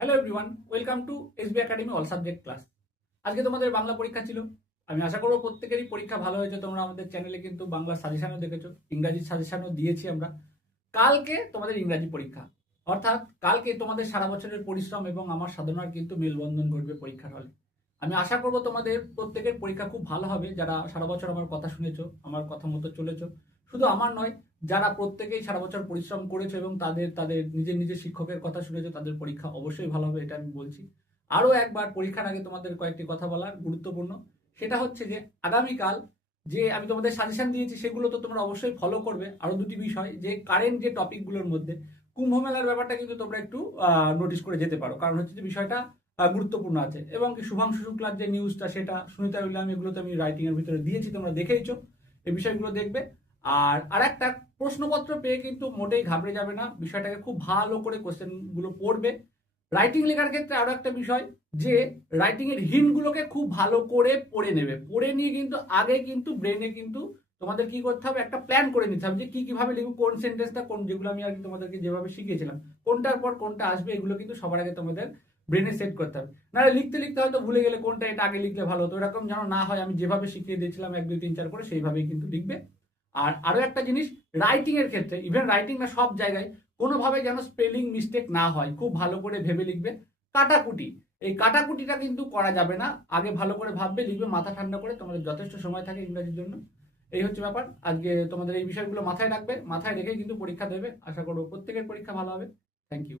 Hello everyone, welcome to SB academy all subject class. আজকে তোমাদের বাংলা পরীক্ষা ছিল। আমি আশা করবো প্রত্যেকেরই পরীক্ষা ভালো হয়েছে। তোমরা আমাদের চ্যানেলে কিন্তু বাংলা সাজেশনও দেখেছো, ইংরাজি সাজেশনও দিয়েছি আমরা। কালকে তোমাদের ইংরাজি পরীক্ষা, অর্থাৎ কালকে তোমাদের সারা বছরের পরিশ্রম এবং আমার সাধনার কিন্তু মেলবন্ধন ঘটবে পরীক্ষার হলে। আমি আশা করবো তোমাদের প্রত্যেকের পরীক্ষা খুব ভালো হবে, যারা সারা বছর আমার কথা শুনেছো, আমার কথা মতো চলেছো। শুধু আমার নয়, যারা প্রত্যেকেই সারা বছর পরিশ্রম করেছো এবং তাদের তাদের নিজের নিজের শিক্ষকের কথা শুনেছো, তাদের পরীক্ষা অবশ্যই ভালো হবে, এটা আমি বলছি। আরও একবার পরীক্ষার আগে তোমাদের কয়েকটি কথা বলার গুরুত্বপূর্ণ, সেটা হচ্ছে যে আগামীকাল যে আমি তোমাদের সাজেশন দিয়েছি সেগুলো তো তোমরা অবশ্যই ফলো করবে। আরো দুটি বিষয়, যে কারেন্ট যে টপিকগুলোর মধ্যে কুম্ভ মেলার ব্যাপারটা কিন্তু তোমরা একটু নোটিস করে যেতে পারো, কারণ হচ্ছে যে বিষয়টা গুরুত্বপূর্ণ আছে। এবং কি শুভাংশু শুক্লার যে নিউজটা, সেটা সুনিতা উইলিয়াম, এগুলো তো আমি রাইটিং এর ভিতরে দিয়েছি, তোমরা দেখেইছো। এই বিষয়গুলো দেখবে। আর একটা প্রশ্নপত্র পেয়ে কিন্তু মোটেই ঘাবড়ে যাবে না, বিষয়টাকে খুব ভালো করে কোশ্চেনগুলো পড়বে। রাইটিং লেখার ক্ষেত্রে আরো একটা বিষয়, যে রাইটিং এর হিন্টগুলোকে খুব ভালো করে পড়ে নেবে। পড়ে নিয়ে কিন্তু আগে কিন্তু ব্রেনে কিন্তু তোমাদের কি করতে হবে, একটা প্ল্যান করে নিতে হবে যে কি কিভাবে লিখবো, কোন সেন্টেন্সটা কোন, যেগুলো আমি আর কি তোমাদেরকে যেভাবে শিখিয়েছিলাম, কোনটার পর কোনটা আসবে, এগুলো কিন্তু সবার আগে তোমাদের ব্রেনে সেট করতে হবে। নাহলে লিখতে লিখতে হয়তো ভুলে গেলে কোনটা এটা আগে লিখলে ভালো হতো, এরকম যেন না হয়। আমি যেভাবে শিখিয়ে দিয়েছিলাম 1 2 3 4 করে, সেইভাবেই কিন্তু লিখবে। আর আরো একটা জিনিস, রাইটিং এর ক্ষেত্রে, ইভেন রাইটিং না, সব জায়গায় কোনোভাবে যেন স্পেলিং মিস্টেক না হয়, খুব ভালো করে ভেবে লিখবে। কাটাকুটি, এই কাটাকুটিটা কিন্তু করা যাবে না। আগে ভালো করে ভাববে, লিখবে, মাথা ঠান্ডা করে। তোমাদের যথেষ্ট সময় থাকে ইংরাজির জন্য। এই হচ্ছে ব্যাপার। আজকে তোমাদের এই বিষয়গুলো মাথায় রাখবে, মাথায় রেখেই কিন্তু পরীক্ষা দেবে। আশা করবো প্রত্যেকের পরীক্ষা ভালো হবে। Thank you.